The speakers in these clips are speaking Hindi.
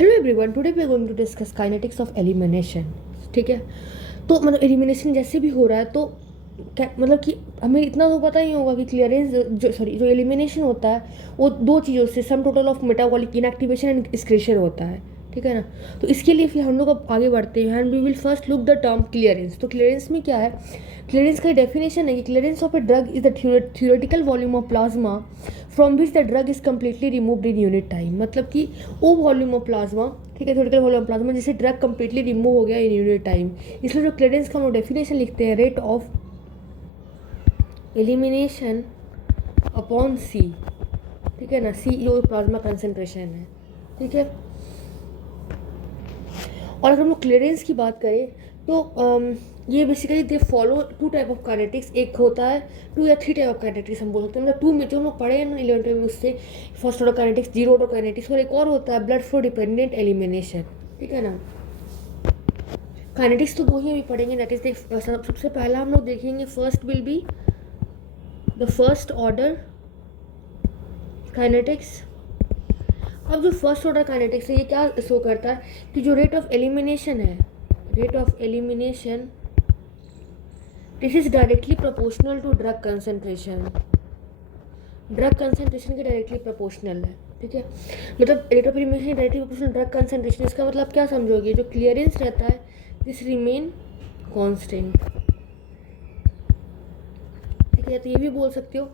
Hello everyone, today we are going to discuss kinetics of elimination. ठीक है, तो मतलब एलिमिनेशन जैसे भी हो रहा है तो क्या मतलब कि हमें इतना तो पता ही होगा कि क्लियरेंस जो एलिमिनेशन होता है वो दो चीज़ों से sum total of metabolic inactivation and excretion होता है। ठीक है ना। तो इसके लिए फिर हम लोग अब आगे बढ़ते हैं and we will first look the term clearance. तो क्लियरेंस में क्या है? क्लियरेंस का डेफिनेशन है कि clearance of a drug is the theoretical volume of plasma from which the drug is completely removed in unit time. मतलब कि वो वॉल्यूम ऑफ प्लाज्मा, ठीक है, थियोरेटिकल वॉल्यूम ऑफ प्लाज्मा जिससे ड्रग कम्प्लीटली रिमूव हो गया इन यूनिट टाइम। इसलिए जो क्लियरेंस का हम लोग डेफिनेशन लिखते हैं, रेट ऑफ एलिमिनेशन अपॉन सी। ठीक है ना, सी जो प्लाज्मा कंसेंट्रेशन है। ठीक है, और अगर हम लोग क्लियरेंस की बात करें तो ये basically they follow two type of kinetics. एक होता है टू या थ्री टाइप ऑफ काइनेटिक्स हम बोल सकते हैं। मतलब टू में जो हम लोग पढ़े हैं ना 11th में, उससे first order kinetics, zero order kinetics, और एक और होता है ब्लड फ्लो डिपेंडेंट एलिमिनेशन। ठीक है ना। काइनेटिक्स तो दो ही अभी पढ़ेंगे, दैट इज सबसे पहला हम लोग देखेंगे, first will be the first order kinetics. अब जो फर्स्ट ऑर्डर काइनेटिक्स है ये क्या शो करता है कि जो रेट ऑफ एलिमिनेशन है, rate of elimination this is directly proportional to drug concentration. Drug concentration के डायरेक्टली प्रोपोर्शनल है। ठीक है, मतलब rate of elimination directly proportional drug concentration. इसका मतलब क्या समझोगे? जो क्लियरेंस रहता है दिस रिमेन कांस्टेंट। ठीक है, तो ये भी बोल सकते हो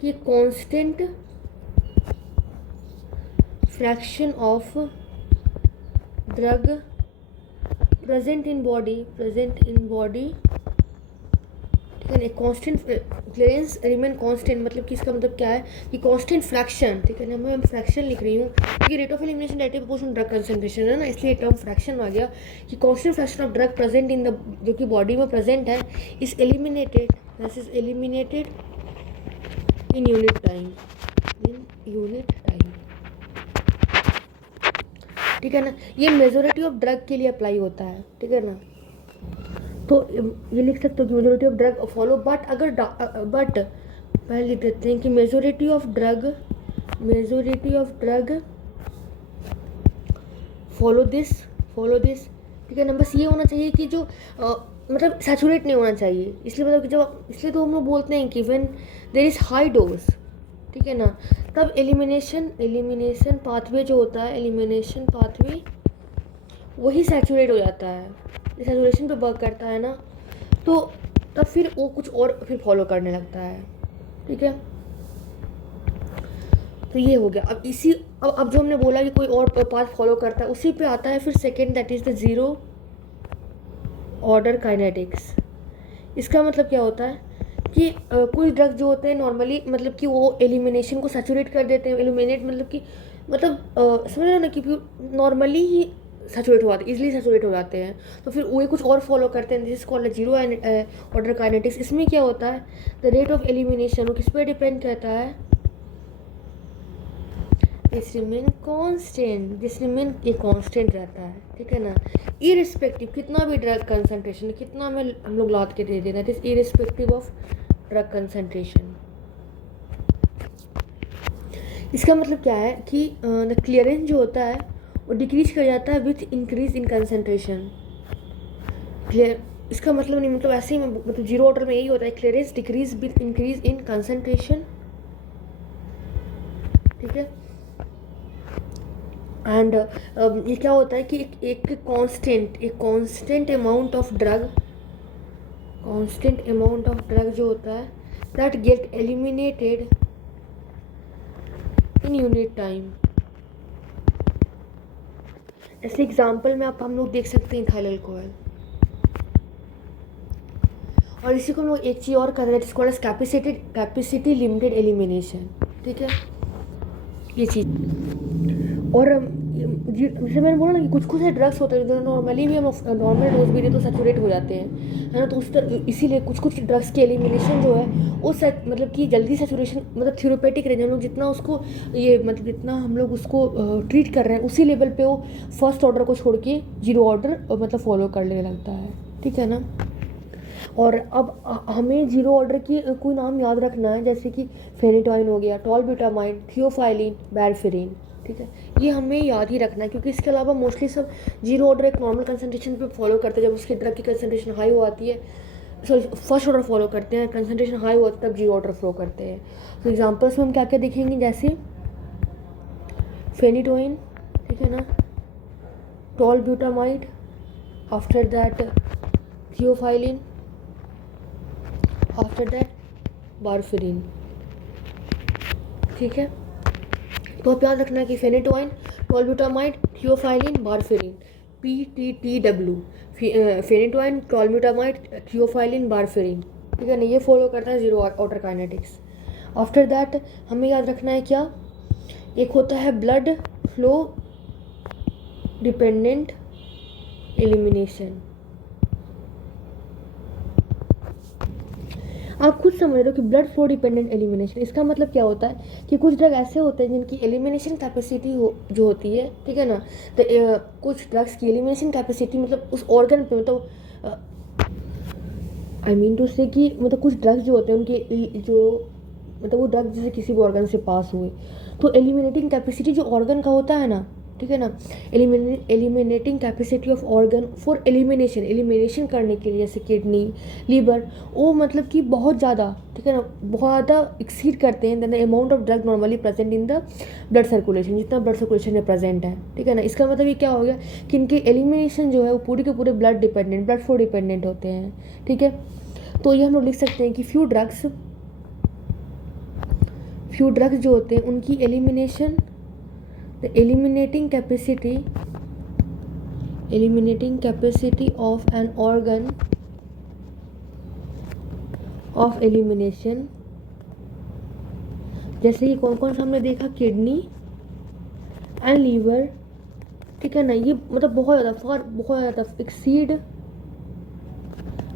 कि constant fraction of drug present in body, ठीक है ना। कांस्टेंट क्लियरेंस रिमेन कांस्टेंट, मतलब कि इसका मतलब क्या है कि कांस्टेंट फ्रैक्शन। ठीक है ना, मैं फ्रैक्शन लिख रही हूँ क्योंकि rate of elimination directly proportional drug concentration है ना, इसलिए टर्म फ्रैक्शन आ गया कि constant fraction of drug present in the, जो कि बॉडी में प्रेजेंट है, is eliminated, this is eliminated in unit time, ठीक है ना। ये मेजोरिटी ऑफ ड्रग के लिए अप्लाई होता है। ठीक है ना, तो ये लिख सकते हो कि majority of drug follow, but पहले लिख देते हैं कि majority of drug follow this. ठीक है ना। बस ये होना चाहिए कि जो मतलब सैचुरेट नहीं होना चाहिए। इसलिए मतलब कि जब, इसलिए तो हम लोग बोलते हैं कि when there is high dose, ठीक है ना, तब एलिमिनेशन पाथवे जो होता है, एलिमिनेशन पाथवे वही सैचुरेट हो जाता है, सैचुरेशन पे वर्क करता है ना, तो तब फिर वो कुछ और फिर फॉलो करने लगता है। ठीक है, तो ये हो गया। अब जो हमने बोला कि कोई और पाथ फॉलो करता है, उसी पे आता है फिर second, that is the zero order kinetics. इसका मतलब क्या होता है कि कुछ ड्रग जो होते हैं नॉर्मली, मतलब कि वो एलिमिनेशन को सैचुरेट कर देते हैं। एलिमिनेट मतलब कि समझ रहे हो ना, कि नॉर्मली ही सैचुरेट हो जाते हैं, इजीली सैचुरेट हो जाते हैं, तो फिर वो कुछ और फॉलो करते हैं, जिस कॉल्ड जीरो ऑर्डर काइनेटिक्स। इसमें क्या होता है, द रेट ऑफ एलिमिनेशन वो किस पे डिपेंड करता है, दिस रिमेन कांस्टेंट रहता है। ठीक है ना, इरिस्पेक्टिव कितना भी ड्रग कंसंट्रेशन, कितना में हम लोग लाद के दे देना, this irrespective of drug concentration. इसका मतलब क्या है कि द क्लियरेंस जो होता है वो डिक्रीज कर जाता है with increase in concentration. Clear, इसका मतलब नहीं, मतलब ऐसे ही मतलब जीरो ऑर्डर में यही होता है, clearance decrease with increase in concentration. ठीक है, एंड ये क्या होता है कि एक कांस्टेंट अमाउंट ऑफ ड्रग जो होता है that get eliminated in unit time. ऐसे एग्जाम्पल में आप हम लोग देख सकते हैं इथाइल अल्कोहल। और इसी को हम लोग एक चीज़ और कर रहे हैं जिसको कैपेसिटी लिमिटेड एलिमिनेशन। ठीक है, ये चीज़। और जैसे मैंने बोला ना कि कुछ ड्रग्स होते हैं जो नॉर्मली भी हम नॉर्मल डोज भी दे तो सैचुरेट हो जाते हैं, है ना। तो इसीलिए कुछ ड्रग्स की एलिमिनेशन जो है वो मतलब कि जल्दी सैचुरेशन, मतलब थ्योरेपेटिक रेंज, हम लोग जितना उसको ये मतलब जितना हम लोग उसको ट्रीट कर रहे हैं उसी लेवल पे वो फर्स्ट ऑर्डर को छोड़ के जीरो ऑर्डर मतलब फॉलो करने लगता है। ठीक है ना। और अब हमें जीरो ऑर्डर की कोई नाम याद रखना है, जैसे कि फेनिटॉइन हो गया, टॉलब्यूटामाइन, थियोफाइलिन, वारफेरिन। ठीक है, ये हमें याद ही रखना है, क्योंकि इसके अलावा मोस्टली सब जीरो ऑर्डर एक नॉर्मल कंसंट्रेशन पे फॉलो करते हैं। जब उसकी ड्रग की कंसंट्रेशन हाई हो आती है, सॉरी फर्स्ट ऑर्डर फॉलो करते हैं, कंसंट्रेशन हाई होती है तब जीरो ऑर्डर फ्लो करते हैं। तो एग्जांपल्स में हम क्या क्या देखेंगे, जैसे फेनिटोइन, ठीक है ना, टॉलब्यूटामाइड, after that theophylline, after that warfarin. ठीक है, तो आप याद रखना कि phenytoin, टॉलब्यूटामाइड, theophylline, warfarin, PTTW, phenytoin, टॉलब्यूटामाइड, theophylline, warfarin. ठीक है ना, ये फॉलो करता है zero order kinetics. After that हमें याद रखना है क्या, एक होता है ब्लड फ्लो डिपेंडेंट एलिमिनेशन। आप खुद समझ रहे हो कि ब्लड फ्लो डिपेंडेंट एलिमिनेशन, इसका मतलब क्या होता है कि कुछ ड्रग ऐसे होते हैं जिनकी एलिमिनेशन कैपेसिटी जो होती है, ठीक है ना, तो कुछ ड्रग्स की एलिमिनेशन कैपेसिटी मतलब उस ऑर्गन पे, मतलब आई मीन टू से कि मतलब कुछ ड्रग्स जो होते हैं उनकी जो मतलब वो ड्रग जैसे किसी भी ऑर्गन से पास हुए तो एलिमिनेटिंग कैपेसिटी जो ऑर्गन का होता है ना, ठीक है ना, eliminating capacity of organ for elimination करने के लिए, जैसे किडनी, लीवर, वो मतलब कि बहुत ज़्यादा, ठीक है ना, बहुत ज़्यादा एक्सीड करते हैं than the amount of drug normally present in the blood circulation, जितना ब्लड सर्कुलेशन में प्रेजेंट है। ठीक है ना, इसका मतलब ये क्या हो गया कि इनके एलिमिनेशन जो है वो पूरे के पूरे blood dependent, blood flow dependent होते हैं। ठीक है, तो ये हम लोग लिख सकते हैं कि फ्यू ड्रग्स जो होते हैं उनकी elimination, the eliminating capacity of an organ of elimination, जैसे कि कौन कौन सा हमने देखा, किडनी एंड लीवर। ठीक है ना, ये मतलब बहुत ज़्यादा exceed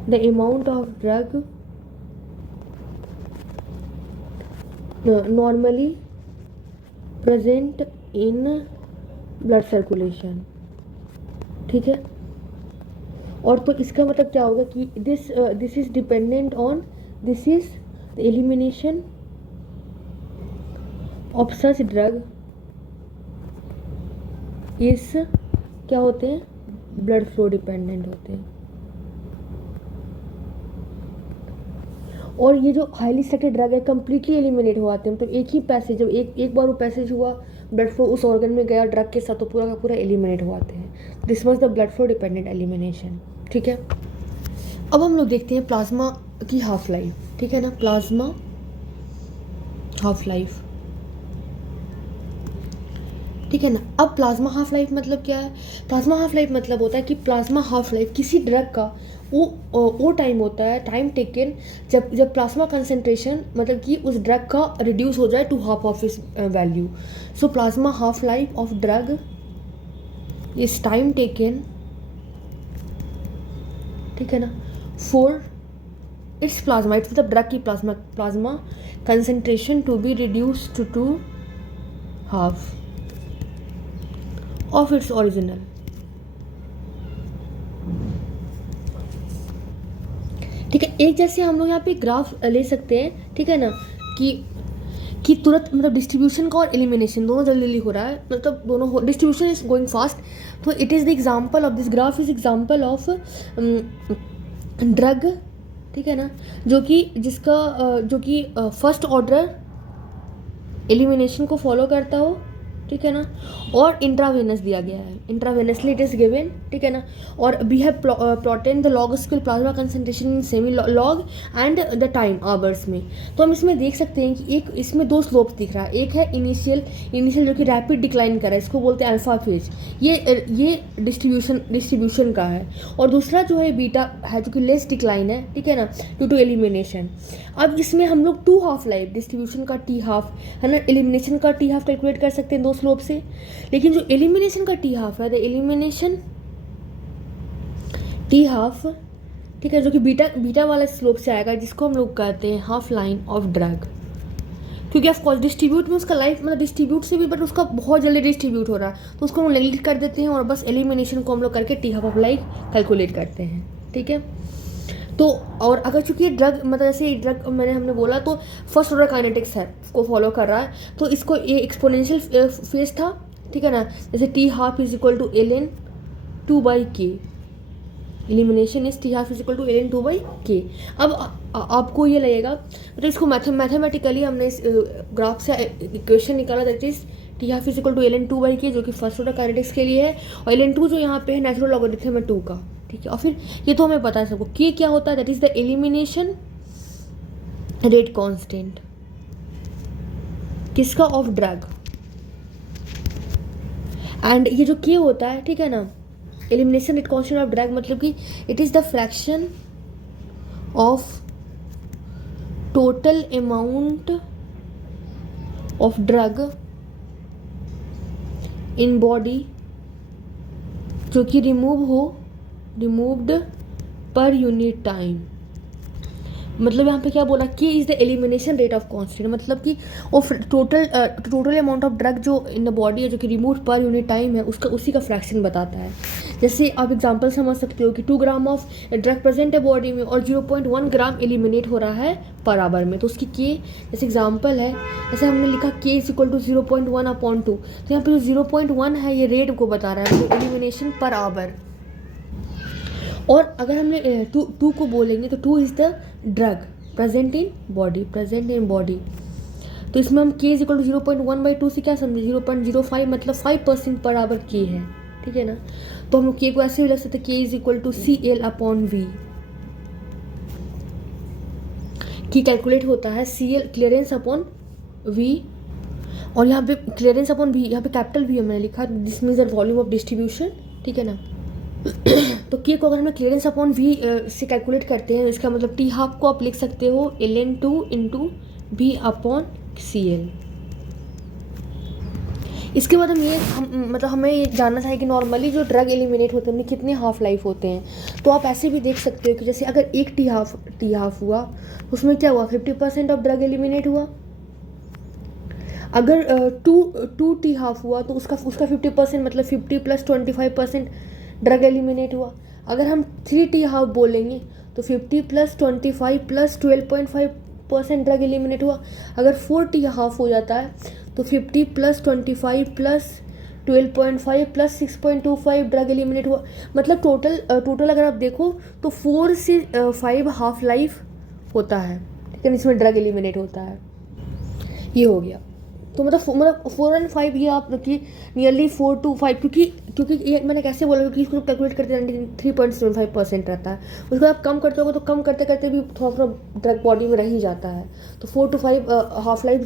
the amount of drug normally present in blood circulation. ठीक है, और तो इसका मतलब क्या होगा कि this is dependent on, this is the elimination of such drug इस क्या होते हैं, ब्लड फ्लो डिपेंडेंट होते हैं। और ये जो हाईली सेलेक्टेड ड्रग है कंप्लीटली एलिमिनेट हो आते हैं, मतलब एक ही पैसेज, जब एक बार वो पैसेज हुआ ब्लड फ्लो उस ऑर्गन में गया ड्रग के साथ, तो पूरा का पूरा एलिमिनेट हो आते हैं। This was the blood flow dependent elimination. ठीक है, अब हम लोग देखते हैं प्लाज्मा की हाफ लाइफ। ठीक है ना, प्लाज्मा हाफ लाइफ। ठीक है ना, अब प्लाज्मा हाफ लाइफ मतलब क्या है, प्लाज्मा हाफ लाइफ मतलब होता है कि प्लाज्मा हाफ लाइफ किसी ड्रग का वो टाइम होता है, टाइम टेकन, जब प्लाज्मा कंसंट्रेशन मतलब कि उस ड्रग का रिड्यूस हो जाए टू हाफ ऑफ इस value. So plasma half life of drug is time taken, ठीक है ना, फॉर इट्स प्लाज्मा, इट्स मतलब ड्रग की plasma concentration to be reduce to half of its original. ठीक है, एक जैसे हम लोग यहाँ पे ग्राफ ले सकते हैं, ठीक है ना, कि तुरंत मतलब डिस्ट्रीब्यूशन का और एलिमिनेशन दोनों जल्दी जल्दी हो रहा है, मतलब दोनों डिस्ट्रीब्यूशन इज गोइंग फास्ट। तो it is the example of this graph is example of drug, ठीक है ना, जो कि फर्स्ट ऑर्डर एलिमिनेशन को फॉलो करता हो, ठीक है ना, और इंट्रावेनस दिया गया है, इंट्रावेनसली इट इज गिवन। ठीक है ना, और we have plotted the log scale plasma concentration in semi log and the time hours में। तो हम इसमें देख सकते हैं कि एक इसमें दो स्लोप्स दिख रहा है, एक है इनिशियल जो कि रैपिड डिक्लाइन कर रहा है, इसको बोलते हैं अल्फा फेज, ये डिस्ट्रीब्यूशन का है, और दूसरा जो है बीटा है जो कि लेस डिक्लाइन है, ठीक है ना, ड्यू टू एलिमिनेशन। अब जिसमें हम लोग टू हाफ लाइफ, डिस्ट्रीब्यूशन का टी हाफ है ना, एलिमिनेशन का टी हाफ कैलकुलेट कर सकते हैं दो स्लोप से, लेकिन जो एलिमिनेशन का टी हाफ है, द एलिमिनेशन टी हाफ, ठीक है, जो कि बीटा वाला स्लोप से आएगा, जिसको हम लोग कहते हैं हाफ लाइन ऑफ ड्रग, क्योंकि ऑफकोर्स डिस्ट्रीब्यूट में उसका लाइफ मतलब डिस्ट्रीब्यूट से भी बट उसका बहुत जल्दी डिस्ट्रीब्यूट हो रहा है, तो उसको हम नेगलेक्ट कर देते हैं और बस एलिमिनेशन को हम लोग करके T half of life calculate करते हैं। ठीक है, तो और अगर चूंकि ये ड्रग मतलब जैसे ये ड्रग हमने बोला तो फर्स्ट ऑर्डर काइनेटिक्स है को फॉलो कर रहा है, तो इसको ये एक्सपोनेंशियल फेज था, ठीक है ना, जैसे T half is equal to L N 2/k, elimination is T half is equal to L N 2/k। अब आपको ये लगेगा मतलब इसको मैथमेटिकली हमने इस ग्राफ से इक्वेशन निकाला, that is T half is equal to L N 2/k, जो कि फर्स्ट ऑर्डर काइनेटिक्स के लिए है, और एल एन 2 जो यहाँ पे है नेचुरल लॉगरिथम है 2 का, ठीक है। और फिर ये तो हमें पता है सबको कि क्या होता है, that is the elimination rate constant, किसका, ऑफ ड्रग। एंड ये जो के होता है, ठीक है ना, elimination rate constant of drug मतलब कि it is the fraction of total amount of drug in body जो कि रिमूव्ड पर यूनिट टाइम। मतलब यहाँ पे क्या बोला कि is the elimination rate of constant, मतलब कि of total amount of drug जो इन द बॉडी है जो कि रिमूव पर यूनिट टाइम है, उसका उसी का फ्रैक्शन बताता है। जैसे आप एग्जांपल समझ सकते हो कि 2 ग्राम ऑफ ड्रग प्रेजेंट है बॉडी में और 0.1 ग्राम एलिमिनेट हो रहा है पर आवर में, तो उसकी के जैसे एग्जांपल है, जैसे हमने लिखा के इज इक्वल टू 0.1/2, तो यहाँ पे जो 0.1 है ये रेट को बता रहा है, एलिमिनेशन पर आवर। और अगर हमने टू को बोलेंगे तो 2 is the drug present in body, तो इसमें हम के इज इक्वल टू 0.1/2 से क्या समझे, 0.05 मतलब 5% पर आवर के है, ठीक है ना। तो हम लोग के को ऐसे भी लिख सकते हैं, के इज इक्वल टू CL/V, की कैलकुलेट होता है CL क्लियरेंस अपॉन V, और यहाँ पे क्लियरेंस अपॉन V, यहाँ पे कैपिटल V मैंने लिखा, this means the volume of distribution, ठीक है ना। तो के को अगर हम क्लियरेंस अपॉन V से कैलकुलेट करते हैं, इसका मतलब टी हाफ को आप लिख सकते हो ln2 इंटू V/CL। इसके बाद मतलब हमें ये जानना चाहिए कि नॉर्मली जो ड्रग एलिमिनेट होते हैं उनमें कितने हाफ लाइफ होते हैं। तो आप ऐसे भी देख सकते हो कि जैसे अगर एक टी हाफ हुआ, उसमें क्या हुआ, 50% ऑफ ड्रग एलिमिनेट हुआ। अगर टू टी हाफ हुआ तो उसका 50% मतलब 50 + 25% ड्रग एलिमिनेट हुआ। अगर हम 3 टी हाफ बोलेंगे तो 50 + 25 + 12.5% ड्रग एलिमिनेट हुआ। अगर 4 टी हाफ हो जाता है तो 50 + 25 + 12.5 + 6.25 ड्रग एलिमिनेट हुआ। मतलब टोटल अगर आप देखो तो 4 से 5 हाफ लाइफ होता है, ठीक है, इसमें ड्रग एलिमिनेट होता है। ये हो गया, तो मतलब 4 और 5 ये आप कि नियरली 4 to 5, क्योंकि ये मैंने कैसे बोला, क्योंकि इसको कैलकुलेट करते 93.75% रहता है। उसको आप कम करते होगे तो कम करते करते भी थोड़ा ड्रग बॉडी में रह ही जाता है। तो 4 to 5 हाफ लाइफ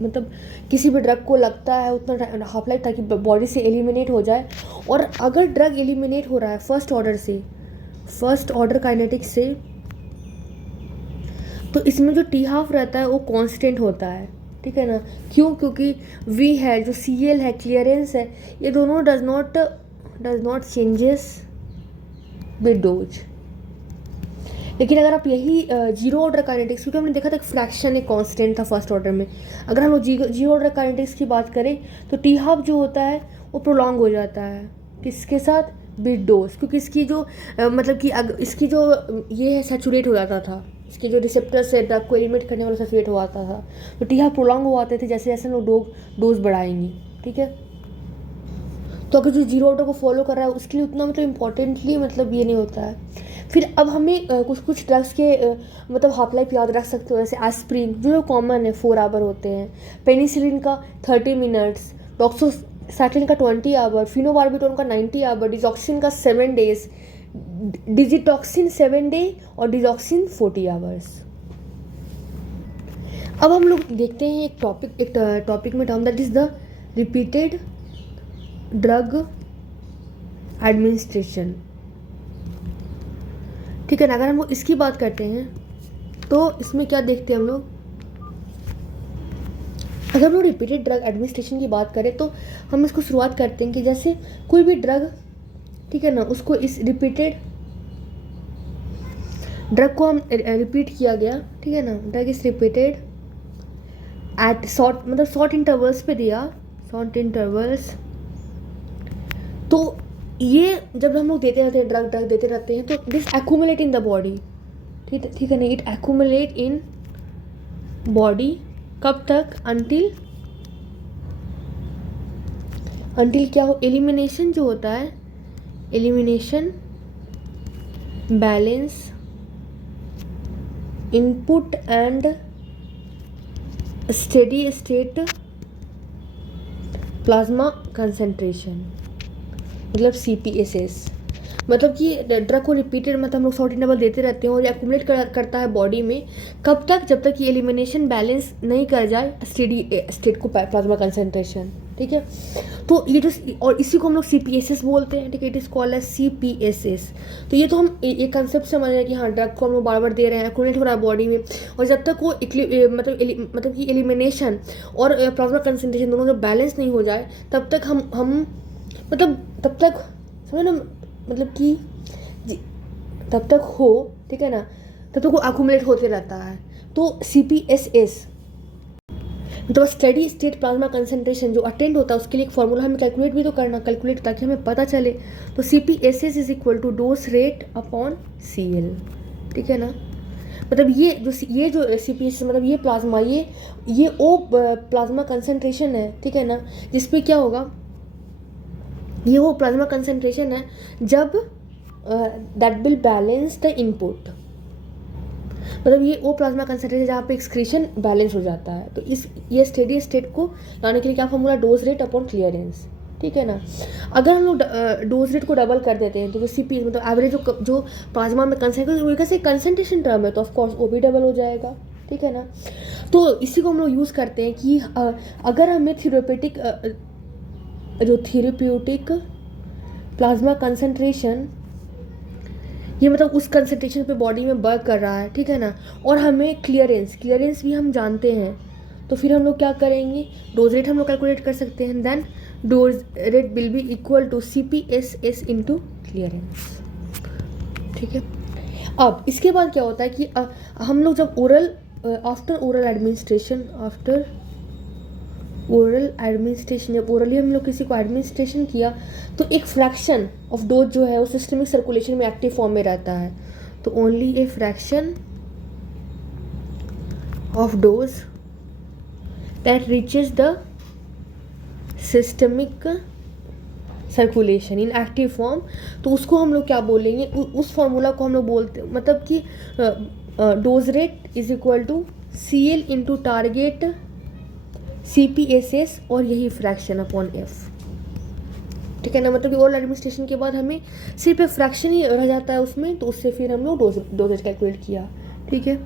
मतलब किसी भी ड्रग को लगता है उतना हाफ लाइफ, ताकि बॉडी से एलिमिनेट हो जाए। और अगर ड्रग एलिमिनेट हो रहा है फर्स्ट ऑर्डर काइनेटिक्स से, तो इसमें जो टी हाफ रहता है वो कांस्टेंट होता है, ठीक है ना। क्यों, क्योंकि V है, जो CL है, क्लियरेंस है, ये दोनों does not changes with dose. लेकिन अगर आप यही जीरो ऑर्डर काइनेटिक्स, क्योंकि हमने देखा था फ्रैक्शन एक कांस्टेंट था फर्स्ट ऑर्डर में, अगर हम लोग जीरो ऑर्डर काइनेटिक्स की बात करें तो टी हाफ जो होता है वो प्रोलॉन्ग हो जाता है, किसके साथ, विद डोज, क्योंकि इसकी जो मतलब कि इसकी जो ये है सैचुरेट हो जाता था, इसके जो रिसेप्टर्स है ड्रग को एलिमिनेट करने वाला सैचुरेट हो आता था। तो टी हाफ प्रोलॉन्ग हो आते थे जैसे जैसे लोग डोज बढ़ाएंगे, ठीक है। तो अगर जो जीरो ऑर्डर को फॉलो कर रहा है उसके लिए उतना मतलब इम्पोर्टेंटली मतलब ये नहीं होता है। फिर अब हमें कुछ ड्रग्स के मतलब हाफ लाइफ याद रख सकते हो, जैसे एस्प्रिन जो कॉमन है 4 आवर होते हैं, पेनिसिलिन का 30 मिनट्स, डॉक्सोसाइक्लिन का 20 आवर, फिनोबार्बिटोन का 90 आवर, डिजॉक्सिन का 7 डेज, डिजिटॉक्सिन 7 डे और डिजॉक्सिन 40 आवर्स। अब हम लोग देखते हैं एक टॉपिक में term, that is the repeated drug administration, ठीक है ना। अगर हम लोग इसकी बात करते हैं तो इसमें क्या देखते हैं हम लोग, अगर हम लोग रिपीटेड ड्रग एडमिनिस्ट्रेशन की बात करें तो हम इसको शुरुआत करते हैं कि जैसे कोई भी ड्रग, ठीक है ना, उसको इस रिपीटेड ड्रग को हम रिपीट किया गया, ठीक है ना, drug is repeated at short intervals पे दिया, शॉर्ट इंटरवल्स। तो ये जब हम लोग देते रहते हैं ड्रग देते रहते हैं तो this accumulate in the body, ठीक है ना, इट एक्यूमुलेट इन बॉडी कब तक, अंटिल क्या हो, एलिमिनेशन जो होता है, elimination balance input and steady state plasma concentration, मतलब CPSS। मतलब कि ड्रग को रिपीटेड मतलब हम लोग शॉर्ट इंटरवल देते रहते हैं और ये एक्यूमुलेट करता है बॉडी में, कब तक, जब तक ये एलिमिनेशन बैलेंस नहीं कर जाए स्टेडी स्टेट को प्लाज्मा कंसंट्रेशन। ठीक है, तो ये जो, और इसी को हम लोग CPSS बोलते हैं। ठीक है, it is called as CPSS। तो ये तो हम एक कंसेप्ट से माने कि हाँ ड्रग को हम लोग बार बार दे रहे हैं, एक्यूमुलेट हो रहा है बॉडी में, और जब तक वो मतलब कि एलिमिनेशन और प्लाज्मा कंसंट्रेशन दोनों जब बैलेंस नहीं हो जाए तब तक हम मतलब तब तक समझ ना, मतलब कि तब तक हो, ठीक है ना, तब तक वो एक्यूमुलेट होते रहता है। तो CPSS मतलब स्टडी स्टेट प्लाज्मा कंसंट्रेशन जो अटेंड होता है उसके लिए एक फॉर्मूला हमें कैलकुलेट भी तो करना, कैलकुलेट ताकि हमें पता चले। तो CPSS is equal to dose rate upon CL। ठीक है ना, मतलब ये जो CPSS मतलब ये प्लाज्मा, ये ओ प्लाज्मा कंसंट्रेशन है। ठीक है ना, जिसपे क्या होगा, ये वो प्लाज्मा कंसंट्रेशन है जब that will balance the input, मतलब ये वो प्लाज्मा कंसंट्रेशन जहाँ पे एक्सक्रीशन बैलेंस हो जाता है। तो ये स्टेडी स्टेट को लाने के लिए क्या formula, dose rate upon clearance. ठीक है ना, अगर हम लोग डोज रेट को डबल कर देते हैं तो जो CP मतलब एवरेज जो प्लाज्मा में कंसंट्रेशन टर्म है तो ऑफकोर्स वो भी डबल हो जाएगा। ठीक है ना, तो इसी को हम लोग यूज़ करते हैं कि अगर हमें थेरेप्यूटिक प्लाज्मा कंसंट्रेशन ये मतलब उस कंसंट्रेशन पे बॉडी में वर्क कर रहा है। ठीक है ना, और हमें क्लियरेंस भी हम जानते हैं, तो फिर हम लोग क्या करेंगे, डोज रेट हम लोग कैलकुलेट कर सकते हैं। Then dose rate will be equal to CPSS into clearance. ठीक है, अब इसके बाद क्या होता है कि हम लोग जब आफ्टर ओरल एडमिनिस्ट्रेशन जब ओरली हम लोग किसी को एडमिनिस्ट्रेशन किया तो एक फ्रैक्शन ऑफ डोज जो है वो सिस्टमिक सर्कुलेशन में एक्टिव फॉर्म में रहता है। तो only a fraction of dose that reaches the systemic circulation in active form, तो उसको हम लोग क्या बोलेंगे, उस फॉर्मूला को हम लोग बोलते मतलब कि dose rate is equal to CL into target CPSS और यही फ्रैक्शन अपॉन F। ठीक है ना, मतलब कि ओरल एडमिनिस्ट्रेशन के बाद हमें सिर्फ एक फ्रैक्शन ही रह जाता है उसमें, तो उससे फिर हम लोग डोजेज कैलकुलेट किया। ठीक है।